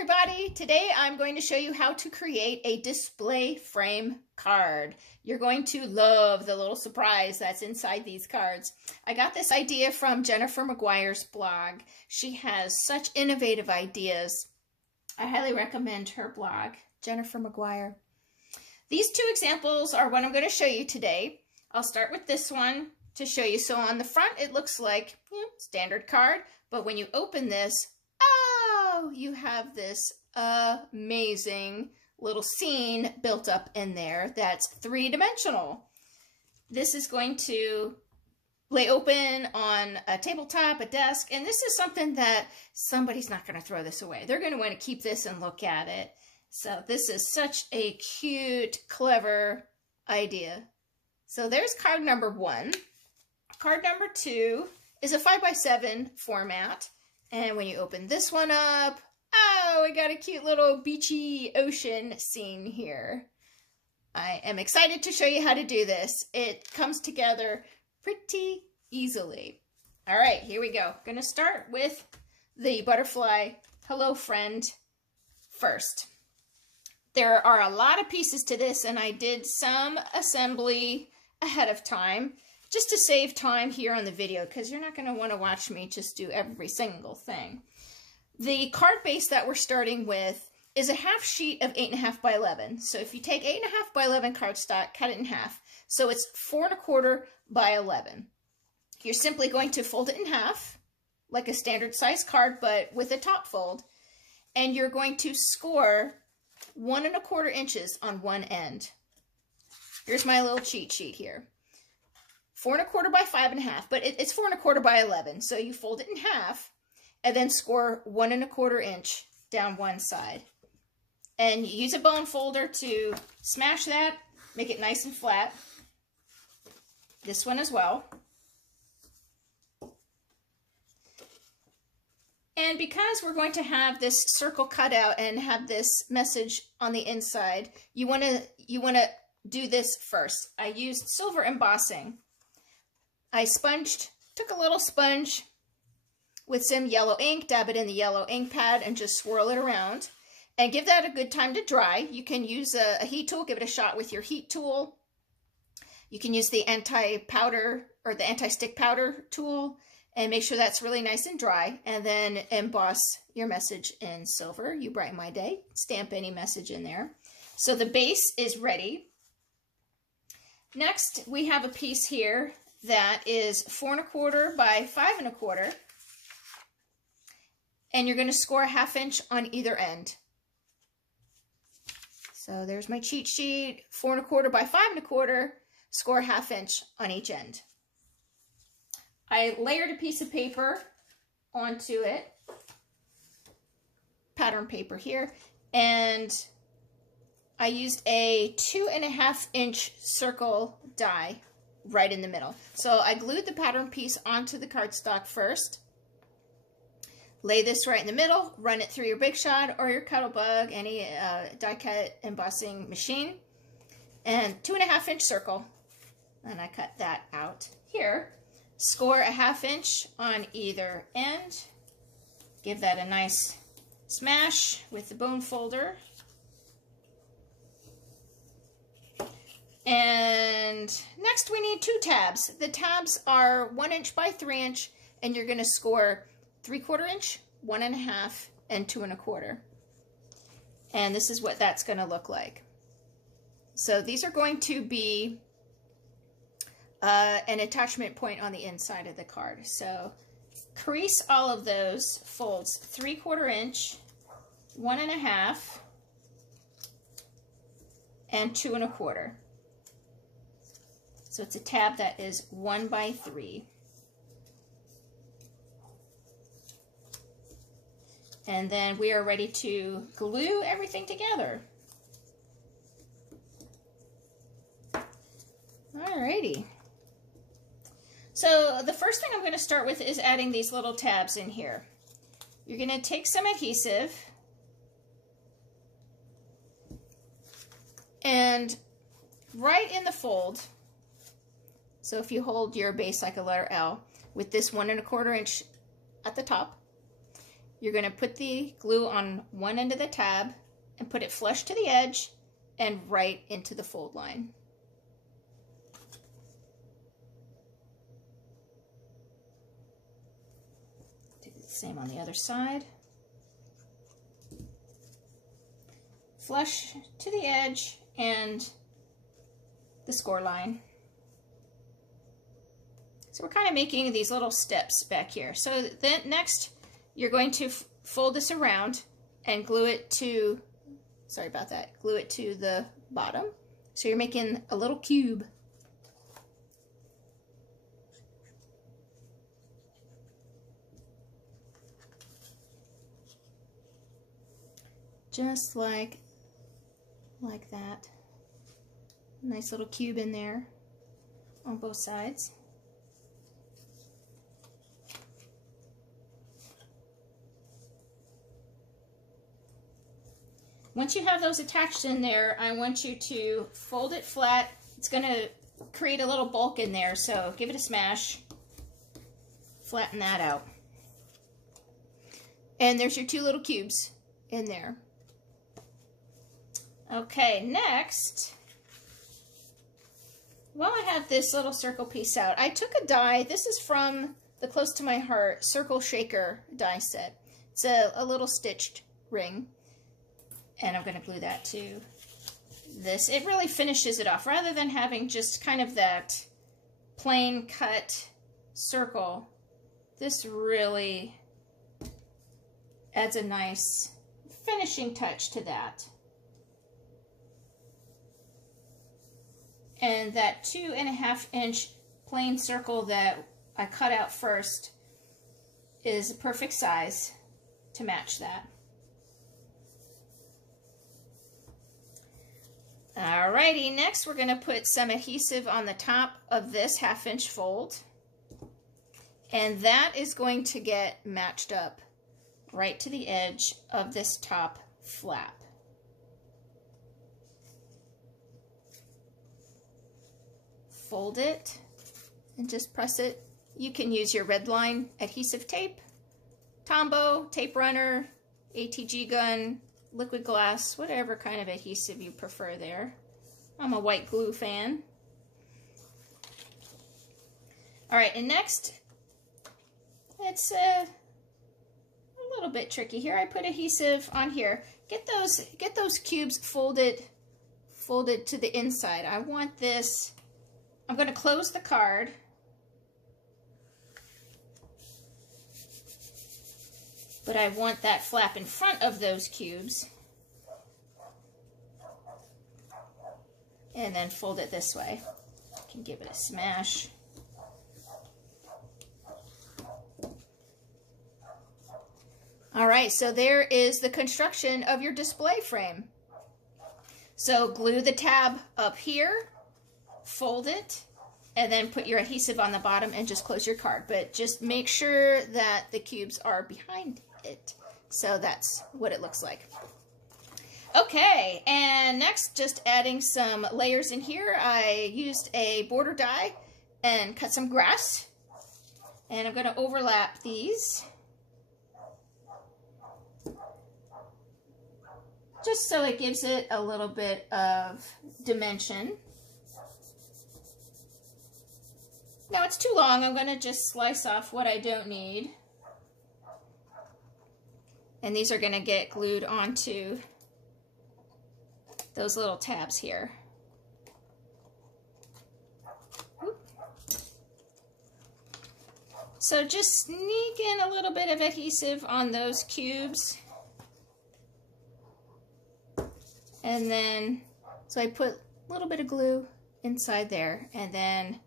everybody. Today I'm going to show you how to create a display frame card. You're going to love the little surprise that's inside these cards. I got this idea from Jennifer McGuire's blog. She has such innovative ideas. I highly recommend her blog, Jennifer McGuire. These two examples are what I'm going to show you today. I'll start with this one to show you. So on the front it looks like standard card, but when you open this, you have this amazing little scene built up in there that's three-dimensional. This is going to lay open on a tabletop, a desk, and this is something that somebody's not going to throw this away. They're going to want to keep this and look at it. So this is such a cute, clever idea. So there's card number 1. Card number 2 is a 5x7 format. And when you open this one up, we got a cute little beachy ocean scene here. I am excited to show you how to do this. It comes together pretty easily. All right, here we go. Gonna start with the butterfly hello friend first. There are a lot of pieces to this, and I did some assembly ahead of time, just to save time here on the video, because you're not going to want to watch me just do every single thing. The card base that we're starting with is a half sheet of 8.5 by 11. So if you take 8.5 by 11 cardstock, cut it in half. So it's 4.25 by 11. You're simply going to fold it in half, like a standard size card, but with a top fold. And you're going to score 1.25 inches on one end. Here's my little cheat sheet here. 4.25 by 5.5, but it's 4.25 by 11. So you fold it in half and then score 1.25 inch down one side. And you use a bone folder to smash that, make it nice and flat. This one as well. And because we're going to have this circle cut out and have this message on the inside, you want to do this first. I used silver embossing. I took a little sponge with some yellow ink, dab it in the yellow ink pad, and just swirl it around. And give that a good time to dry. You can use a heat tool, give it a shot with your heat tool. You can use the anti-powder or the anti-stick powder tool and make sure that's really nice and dry. And then emboss your message in silver. You brighten my day. Stamp any message in there. So the base is ready. Next, we have a piece here that is 4.25 by 5.25, and you're going to score a half inch on either end. So there's my cheat sheet, 4.25 by 5.25, score a half inch on each end. I layered a piece of paper onto it, pattern paper here, and I used a 2.5 inch circle die right in the middle. So I glued the pattern piece onto the cardstock first. Lay this right in the middle, run it through your Big Shot or your Cuttlebug, any die cut embossing machine, and 2.5 inch circle. And I cut that out here. Score a half inch on either end. Give that a nice smash with the bone folder. And next we need 2 tabs. The tabs are 1 inch by 3 inch, and you're going to score 3/4 inch, 1.5, and 2.25. And this is what that's going to look like. So these are going to be an attachment point on the inside of the card. So crease all of those folds 3/4 inch, 1.5, and 2.25. So it's a tab that is 1 by 3. And then we are ready to glue everything together. Alrighty. So the first thing I'm going to start with is adding these little tabs in here. You're going to take some adhesive and right in the fold, so if you hold your base like a letter L with this 1.25 inch at the top, you're going to put the glue on one end of the tab and put it flush to the edge and right into the fold line. Do the same on the other side. Flush to the edge and the score line. So we're kind of making these little steps back here. So then next, you're going to fold this around and glue it to, sorry about that, glue it to the bottom. So you're making a little cube. Just like that. Nice little cube in there on both sides. Once you have those attached in there, I want you to fold it flat. It's going to create a little bulk in there, so give it a smash. Flatten that out. And there's your two little cubes in there. Okay, next, while I have this little circle piece out, I took a die. This is from the Close to My Heart Circle Shaker die set. It's a little stitched ring. And I'm going to glue that to this. It really finishes it off. Rather than having just kind of that plain cut circle, this really adds a nice finishing touch to that. And that 2.5 inch plain circle that I cut out first is a perfect size to match that. Alrighty, next we're going to put some adhesive on the top of this 1/2 inch fold. And that is going to get matched up right to the edge of this top flap. Fold it and just press it. You can use your red line adhesive tape, Tombow, tape runner, ATG gun, liquid glass, whatever kind of adhesive you prefer there. I'm a white glue fan. All right, and next, it's a little bit tricky here. I put adhesive on here. Get those cubes folded to the inside. I want this. I'm going to close the card. But I want that flap in front of those cubes. And then fold it this way. I can give it a smash. All right, so there is the construction of your display frame. So glue the tab up here, fold it, and then put your adhesive on the bottom and just close your card. But just make sure that the cubes are behind it. So that's what it looks like. Okay, and next, just adding some layers in here. I used a border die and cut some grass. And I'm going to overlap these. Just so it gives it a little bit of dimension. Now it's too long. I'm going to just slice off what I don't need. And these are going to get glued onto those little tabs here. Oop. So just sneak in a little bit of adhesive on those cubes. And then, so I put a little bit of glue inside there, and then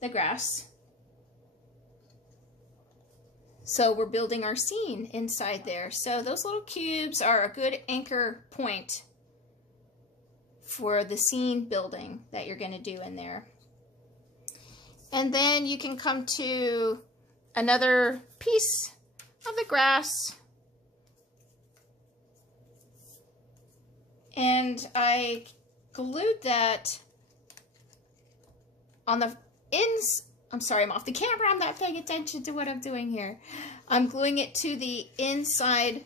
the grass. So we're building our scene inside there. So those little cubes are a good anchor point for the scene building that you're going to do in there. And then you can come to another piece of the grass. And I glued that on the ends I'm sorry, I'm off the camera. I'm not paying attention to what I'm doing here. I'm gluing it to the inside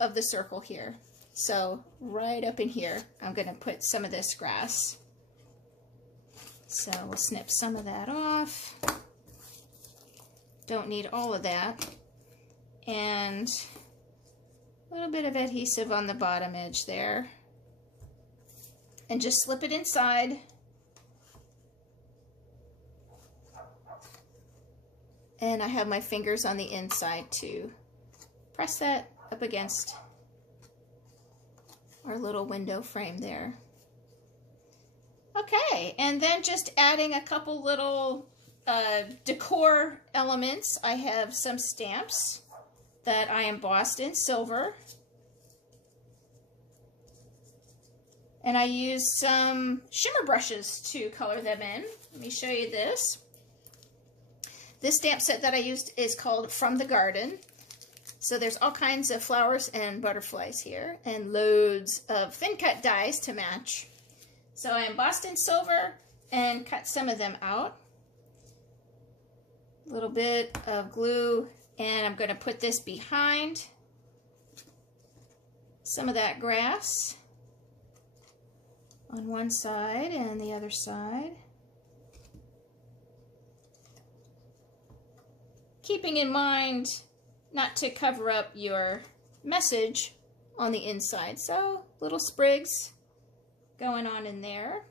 of the circle here. So right up in here, I'm going to put some of this grass. So we'll snip some of that off. Don't need all of that. And a little bit of adhesive on the bottom edge there. And just slip it inside. And I have my fingers on the inside to press that up against our little window frame there. Okay, and then just adding a couple little decor elements. I have some stamps that I embossed in silver. And I used some shimmer brushes to color them in. Let me show you this. This stamp set that I used is called From the Garden. So there's all kinds of flowers and butterflies here and loads of thin cut dies to match. So I embossed in silver and cut some of them out. A little bit of glue, and I'm going to put this behind some of that grass on one side and the other side. Keeping in mind not to cover up your message on the inside. So little sprigs going on in there,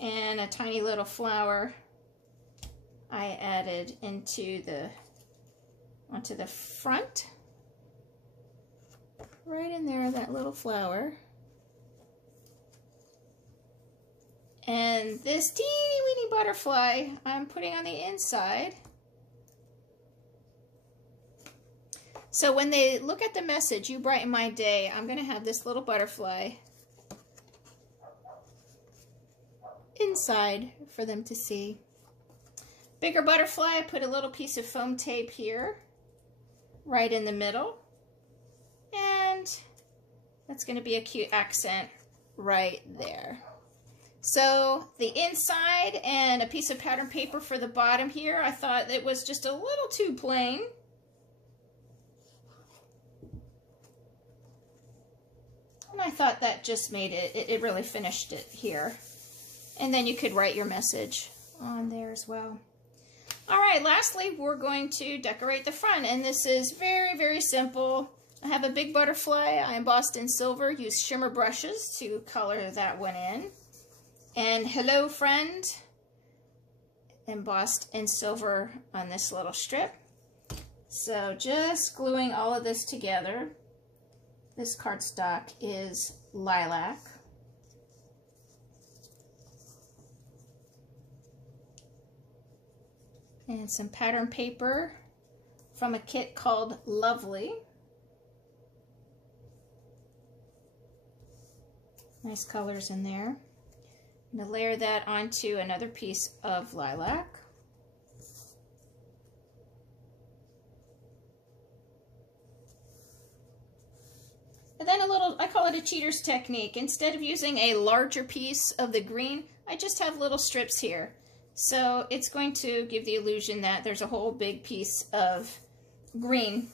and a tiny little flower I added onto the front. Right in there, that little flower. And this teeny weeny butterfly I'm putting on the inside. So when they look at the message, "You brighten my day," I'm going to have this little butterfly inside for them to see. Bigger butterfly, I put a little piece of foam tape here, right in the middle. And that's going to be a cute accent right there. So the inside and a piece of pattern paper for the bottom here, I thought it was just a little too plain. And I thought that just made it really finished it here. And then you could write your message on there as well. All right, lastly, we're going to decorate the front. And this is very, very simple. I have a big butterfly I embossed in silver, used shimmer brushes to color that one in. And "Hello, Friend," embossed in silver on this little strip. So just gluing all of this together. This cardstock is lilac. And some pattern paper from a kit called Lovely. Nice colors in there. I'm going to layer that onto another piece of lilac. And then a little, I call it a cheater's technique. Instead of using a larger piece of the green, I just have little strips here. So it's going to give the illusion that there's a whole big piece of green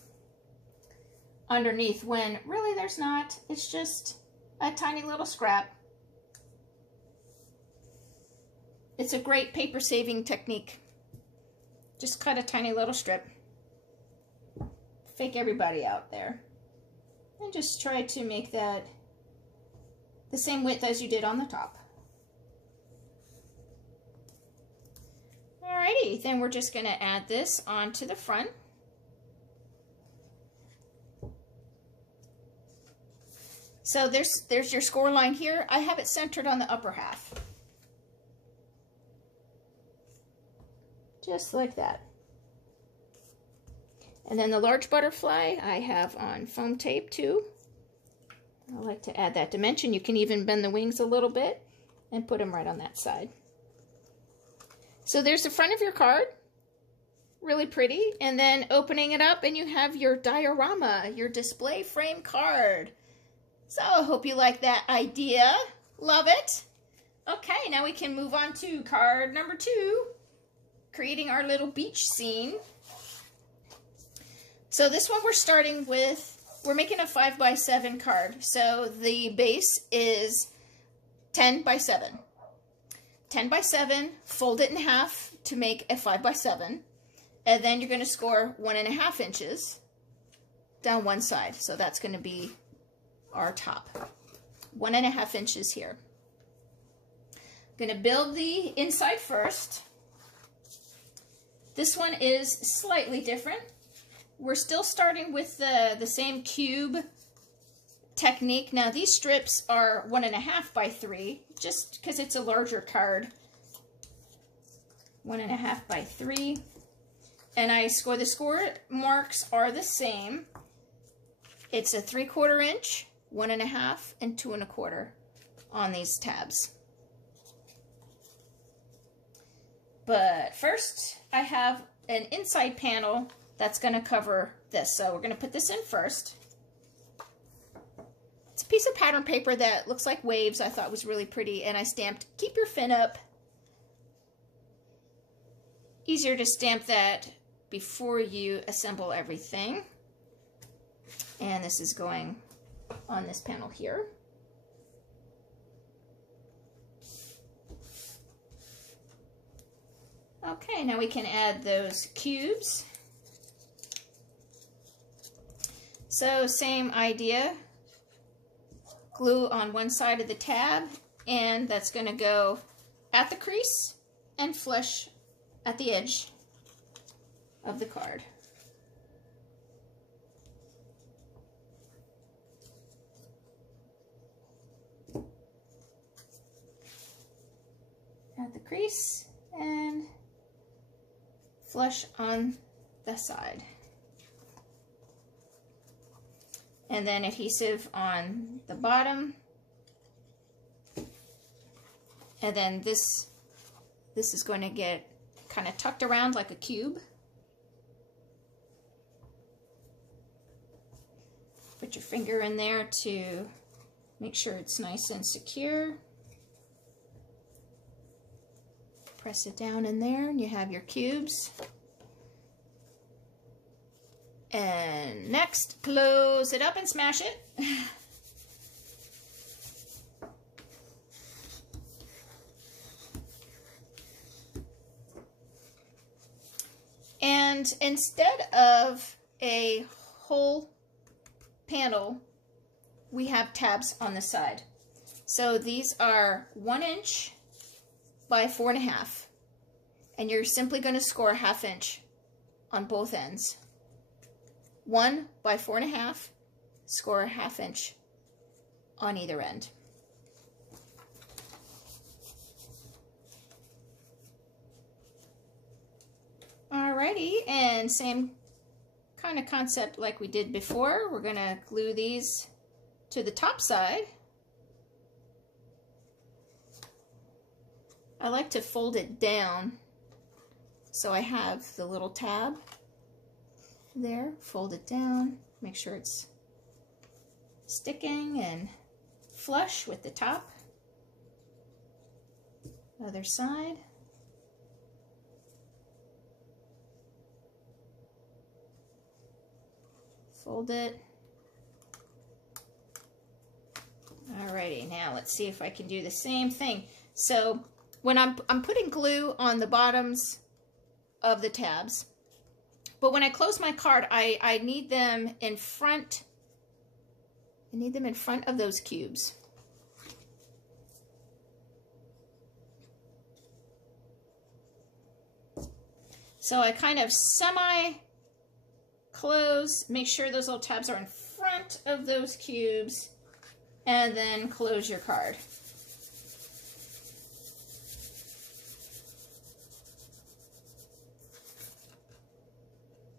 underneath when really there's not. It's just a tiny little scrap. It's a great paper saving technique. Just cut a tiny little strip. Fake everybody out there. And just try to make that the same width as you did on the top. Alrighty, then we're just going to add this onto the front. So there's your score line here. I have it centered on the upper half. Just like that. And then the large butterfly I have on foam tape too. I like to add that dimension. You can even bend the wings a little bit and put them right on that side. So there's the front of your card. Really pretty. And then opening it up and you have your diorama, your display frame card. So I hope you like that idea. Love it. Okay, now we can move on to card number 2. creating our little beach scene. So this one we're starting with, we're making a 5x7 card. So the base is 10 by 7. 10 by 7, fold it in half to make a 5x7. And then you're going to score 1.5 inches down one side. So that's going to be our top. 1.5 inches here. I'm going to build the inside first. This one is slightly different. We're still starting with the same cube technique. Now these strips are 1.5 by 3, just because it's a larger card. 1.5 by 3. And the score marks are the same. It's a 3/4 inch, 1.5, and 2.25 on these tabs. But first, I have an inside panel that's going to cover this. So we're going to put this in first. It's a piece of pattern paper that looks like waves. I thought was really pretty, and I stamped "Keep your fin up." Easier to stamp that before you assemble everything. And this is going on this panel here. Okay, now we can add those cubes. So same idea, glue on one side of the tab, and that's going to go at the crease and flush at the edge of the card. At the crease and flush on the side. And then adhesive on the bottom. And then this is going to get kind of tucked around like a cube. Put your finger in there to make sure it's nice and secure. Press it down in there and you have your cubes. And next, close it up and smash it. And instead of a whole panel, we have tabs on the side. So these are 1 inch by 4.5. And you're simply going to score 1/2 inch on both ends. 1 by 4.5, score 1/2 inch on either end. Alrighty, and same kind of concept like we did before. We're going to glue these to the top side. I like to fold it down so I have the little tab there. Fold it down, make sure it's sticking and flush with the top. Other side. Fold it. Alrighty, now let's see if I can do the same thing. So when I'm putting glue on the bottoms of the tabs, but when I close my card, I need them in front. I need them in front of those cubes. So I kind of semi-close, make sure those little tabs are in front of those cubes, and then close your card.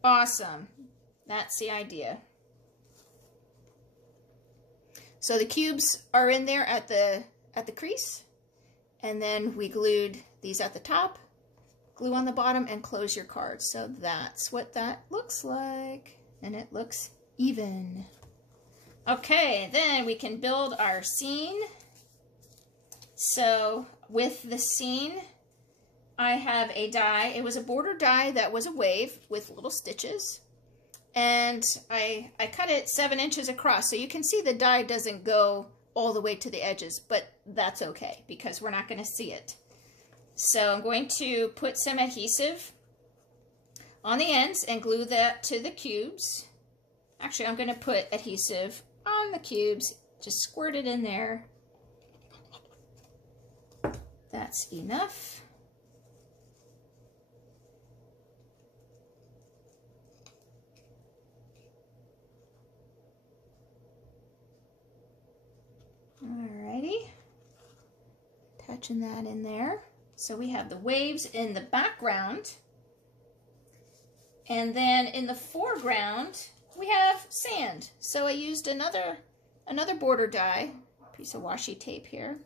Awesome. That's the idea. So the cubes are in there at the crease, and then we glued these at the top, glue on the bottom, and close your card. So that's what that looks like, and it looks even. Okay, then we can build our scene. So with the scene, I have a die. It was a border die that was a wave with little stitches. And I cut it 7 inches across. So you can see the die doesn't go all the way to the edges, but that's okay because we're not going to see it. So I'm going to put some adhesive on the ends and glue that to the cubes. Actually, I'm going to put adhesive on the cubes. Just squirt it in there. That's enough. Alrighty, touching that in there. So we have the waves in the background, and then in the foreground we have sand. So I used another border die, piece of washi tape here.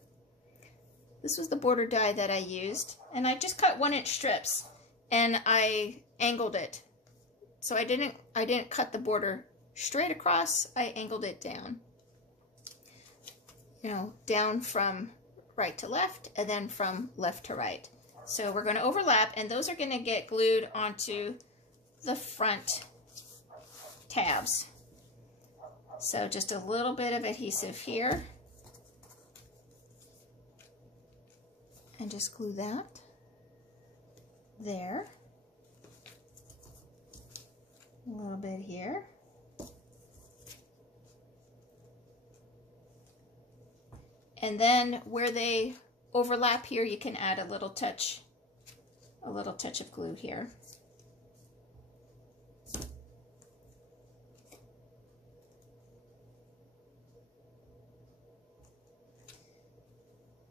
This was the border die that I used, and I just cut 1-inch strips, and I angled it. So I didn't cut the border straight across. I angled it down. You know, down from right to left and then from left to right. So we're going to overlap, and those are going to get glued onto the front tabs. So just a little bit of adhesive here. And just glue that there. A little bit here. And then where they overlap here, you can add a little touch of glue here.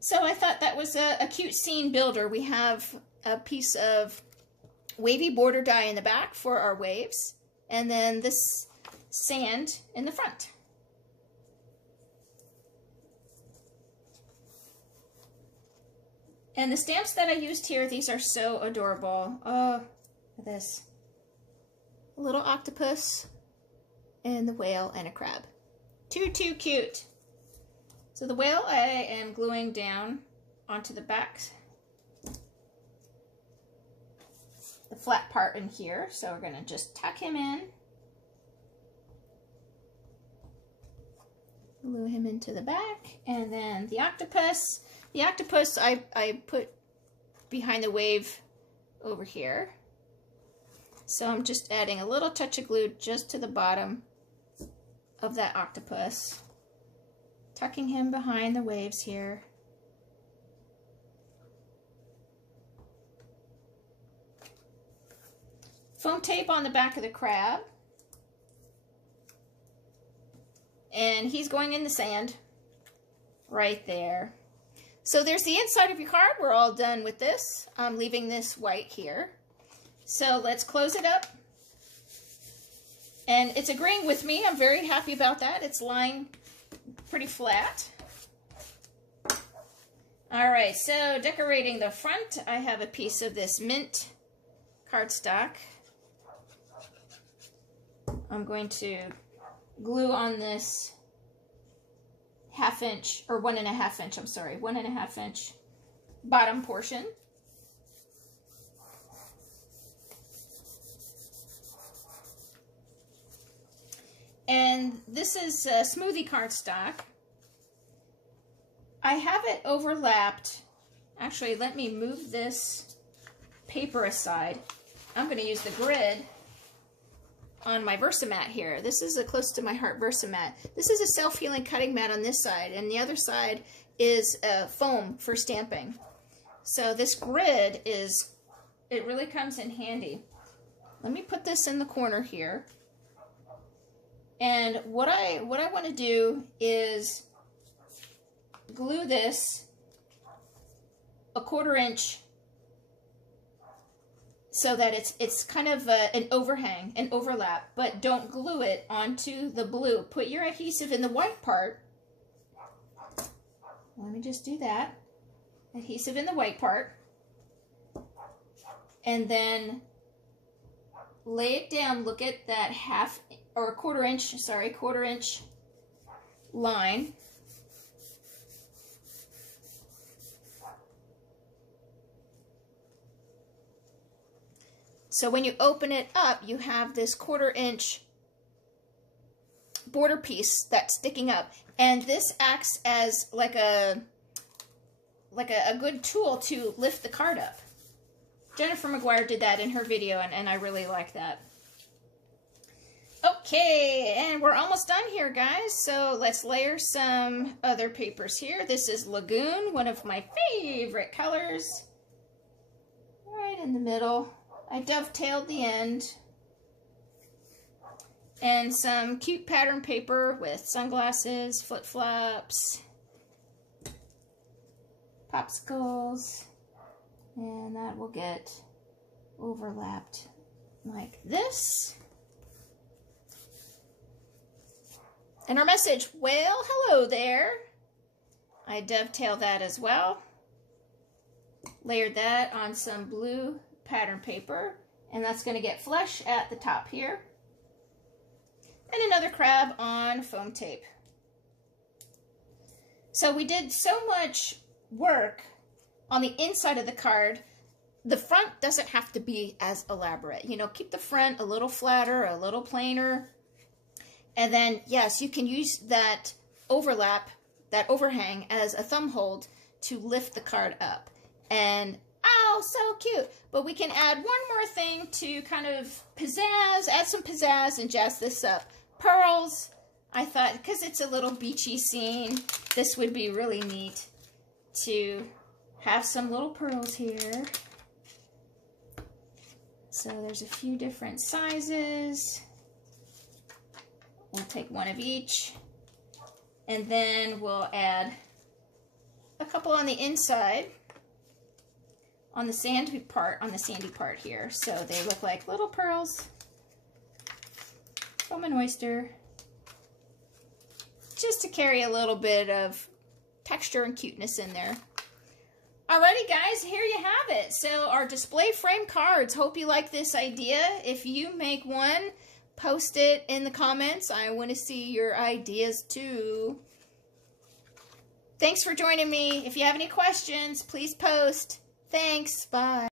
So I thought that was a cute scene builder. We have a piece of wavy border die in the back for our waves, and then this sand in the front. And the stamps that I used here, these are so adorable. Oh, look at this. A little octopus and the whale and a crab. Too cute. So the whale I am gluing down onto the back, the flat part in here. So we're going to just tuck him in. Glue him into the back. And then the octopus. The octopus I put behind the wave over here. So I'm just adding a little touch of glue just to the bottom of that octopus. Tucking him behind the waves here. Foam tape on the back of the crab. And he's going in the sand right there. So there's the inside of your card. We're all done with this. I'm leaving this white here. So let's close it up. And it's agreeing with me. I'm very happy about that. It's lying pretty flat. All right, so decorating the front, I have a piece of this mint cardstock. I'm going to glue on this 1/2 inch, or 1.5 inch, I'm sorry, 1.5 inch bottom portion. And this is smoothie cardstock. I have it overlapped. Actually, let me move this paper aside. I'm going to use the grid on my Versamat here. This is a close to my heart Versamat. This is a self-healing cutting mat on this side, and the other side is foam for stamping. So this grid it really comes in handy. Let me put this in the corner here. And what I want to do is glue this a 1/4 inch so that it's kind of an overhang, an overlap, but don't glue it onto the blue. Put your adhesive in the white part. Let me just do that. Adhesive in the white part. And then lay it down. Look at that 1/4 inch, sorry, 1/4 inch line. So when you open it up, you have this 1/4-inch border piece that's sticking up. And this acts as like a good tool to lift the card up. Jennifer McGuire did that in her video, and I really like that. Okay, and we're almost done here, guys. So let's layer some other papers here. This is Lagoon, one of my favorite colors. Right in the middle. I dovetailed the end. And some cute pattern paper with sunglasses, flip-flops, popsicles, and that will get overlapped like this. And our message, well, hello there. I dovetailed that as well. Layered that on some blue pattern paper, and that's going to get flush at the top here. And another crab on foam tape. So we did so much work on the inside of the card. The front doesn't have to be as elaborate. You know, keep the front a little flatter, a little plainer. And then, yes, you can use that overlap, that overhang as a thumb hold to lift the card up. And, oh, so cute. But we can add one more thing to kind of pizzazz, add some pizzazz and jazz this up. Pearls. I thought, because it's a little beachy scene, this would be really neat to have some little pearls here. So there's a few different sizes. We'll take one of each. And then we'll add a couple on the inside, on the sandy part here. So they look like little pearls from an oyster, just to carry a little bit of texture and cuteness in there. Alrighty guys, here you have it. So our display frame cards. Hope you like this idea. If you make one, post it in the comments. I want to see your ideas too. Thanks for joining me. If you have any questions, please post. Thanks. Bye.